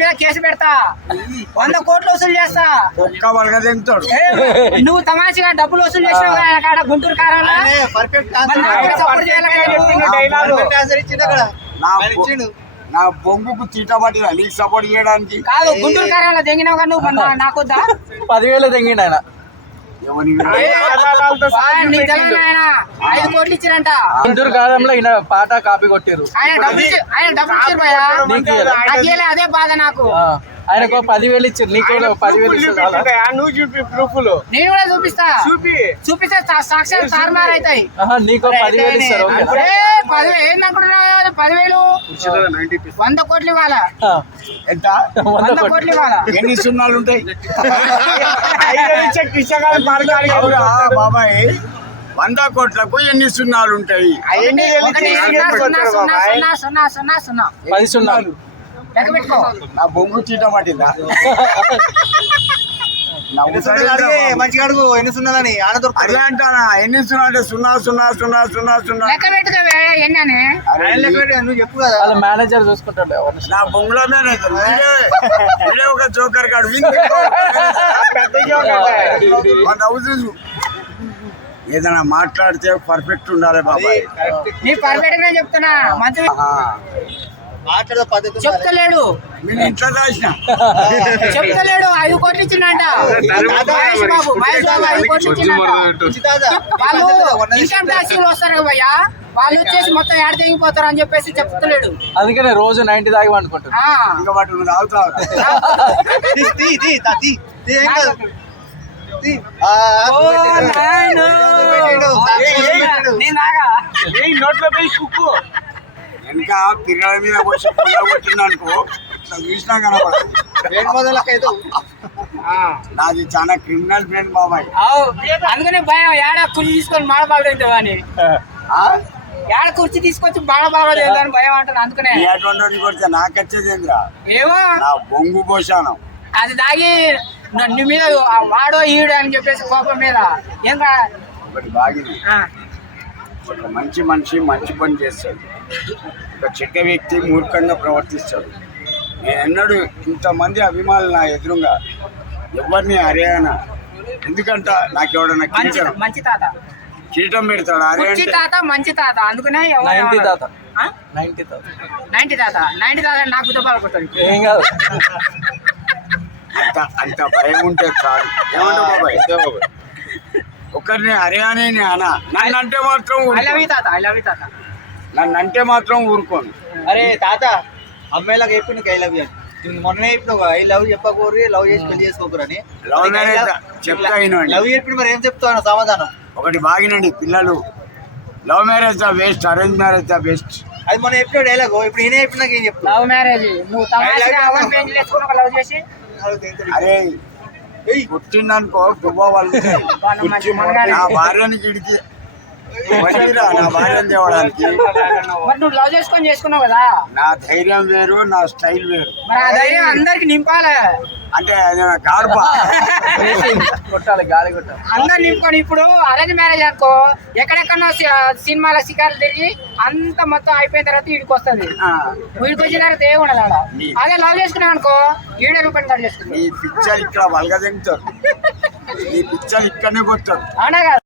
మీద కేసు పెడతా, 100 కోట్లు వసూలు చేస్తా. ఒక్క వలగదెంతాడు. నువ్వు తమాషగా డబ్బులు వసూలు చేసినావు కదా ఆయన కాడ గుంటూరు కారంలో. సపోర్ట్ చేయాలి. నా బొంగుకు తీట పట్టిన నీకు సపోర్ట్ చేయడానికి కాదు, గుంటూరు కారంలో దెంగినావు కదా నువ్వు. నాకొద్దా 10,000 తెంగిండు ఆయన. నీకు తెలియదు ఆయన 5 కోట్లు ఇచ్చారంట. గుంటూరు కాలంలో ఈయన పాట కాపీ కొట్టిరు. ఆయన డబ్బులు ఇచ్చారు భయ్యా. నాకు ఇయ్యలే, అదే బాధ నాకు. ఆయనకు 10,000 ఇచ్చారు, నీకు 10,000 ఇస్తారు. నువ్వు చూపి ప్రూఫ్లు నేను కూడా చూపిస్తా. చూపిస్తే సాక్ష్యాలు తారుమారు అవుతాయి. నీకు 10,000 ఇస్తారు. 10,000 ఏందనుకుంటున్నావు? 10,000 100 కోట్లు ఇవ్వాలా? ఎంత? 100 కోట్లు ఇవ్వాలా? ఎన్ని సున్నాలు ఉంటాయి బాబాయ్? 100 కోట్లకు ఎన్ని సున్నాలు ఉంటాయి? 10 సున్నాలు. లెక్క పెట్టుకో. నా బొంగు చీట పట్టిందా? మంచిగా అడుగు ఎన్ని సున్నాలని ఆడ అదే అంటానా? ఎన్ని సున్నా అంటే 0000000. లెక్క పెట్టుకోవే ఎన్ని అని. నువ్వు చెప్పు కదా. వాళ్ళ మేనేజర్ చూసుకుంటాడు. నా బొంగులో మేనేజర్ వీడే ఒక జోకర్ కాడు. చూసు ఏదైనా మాట్లాడితే పర్ఫెక్ట్ ఉండాలి బాబాయ్. నీ పర్ఫెక్ట్ గా చెప్తున్నా. మంచి మాట్లాడే పద్ధతి చెప్తలేడు. నేను ఇంట్లో దాచిన చెప్తలేడు. 5 కోట్లు ఇచ్చిండంట మహేష్ బాబు. 5 కోట్లు ఇచ్చిండంట. వాళ్ళు ఇన్కమ్ ట్యాక్స్ వస్తారు కదా భయ్యా, వాళ్ళు వచ్చేసి మొత్తం యాడ్ తెగిపోతారు అని చెప్పేసి చెప్తలేడు. అందుకనే రోజు 90 దాకా అనుకుంటాడు. ఇంకా వాటి నువ్వు తాగుతావు. వెనక పిల్లల మీద వచ్చి పుల్ల కొట్టింది అనుకో, చూసినా కనపడదు. నాది చాలా క్రిమినల్ ఫ్రెండ్ బాబాయ్. అందుకనే భయం. ఏడ కుర్చీ తీసుకొని మాడబాగలేదు అని, ఏడ కుర్చీ తీసుకొచ్చి మాడబాగలేదు అని భయం అంటాను. అందుకనే అటువంటి కొడితే నాకు వచ్చేది ఏంద్రా? ఏమో నా బొంగు పోషానం అది తాగి నీ మీద వాడో ఈడు అని చెప్పేసి కోపం మీద ఏం ఒకటి బాగింది. ఒక మంచి మనిషి మంచి పని చేస్తాడు, ఒక చెడ్డ వ్యక్తి మూర్ఖంగా ప్రవర్తిస్తాడు. నేను ఎన్నడూ ఇంతమంది అభిమానులు నా ఎదురుగా ఎవరిని హర్యానా, ఎందుకంట నాకు ఎవడన్నా మంచి తాత కిరీటం పెడతాడు. మంచి తాత మంచి తాత. అందుకనే 90 తాత. 90 తాత నాకు దుబ్బాలు కొట్టాడు. ఏం కాదు. అంత భయం ఉంటే చాలు. ఏమంటావు బాబాయ్? ఒకరిని హర్యానా అనా, నన్ను అంటే మాత్రం నన్నంటే మాత్రం ఊరుకోను. అరే తాత, అమ్మాయిలకు చెప్పి నీకు ఐ లవ్ యూ అని మొన్న చెప్పినావు. ఐ లవ్ చెప్పకూరి, లవ్ చేసి పెళ్లి చేసుకోకూరని. లవ్ మ్యారేజ్ చెప్తా. లవ్ చెప్పి మరి ఏం చెప్తావు సమాధానం? ఒకటి బాగినండి పిల్లలు, love marriage the best, arrange marriage the best. అది మొన్న చెప్పిన డైలాగ్ ఇప్పుడు ఈయన చెప్పినాక ఏం చెప్తావు? లవ్ మ్యారేజ్ నువ్వు లవ్ చేసి అరే పుట్టిందనుకో దుబ్బ వాళ్ళు నా భార్యని గిడికి నా భార్యను తేవడానికి. మరి నువ్వు లవ్ చేసుకున్నావు కదా. నా ధైర్యం వేరు, నా స్టైల్ వేరు. మరి ఆ ధైర్యం అందరికి నింపాలి. అంటే అది నా గాడుపా కొట్టాలి, గాలి కొట్టాలి. అందరు నింపుకొని ఇప్పుడు అరేంజ్ మ్యారేజ్ అనుకో, ఎక్కడెక్కడో సినిమాల శిఖరాలు తిరిగి అంత మొత్తం అయిపోయిన తర్వాత వీడికి వస్తుంది. వీడికి వచ్చిన తర్వాత ఏ ఉండదు ఆడ. అదే లవ్ చేసుకున్నావు అనుకో, ఈడే రూపాయలు కట్ చేసుకుంటావు. నీ పిక్చర్ ఇక్కడ వల్గదెంగుతారు, నీ పిక్చర్ ఇక్కడనే కొట్టారు. అవునా కదా?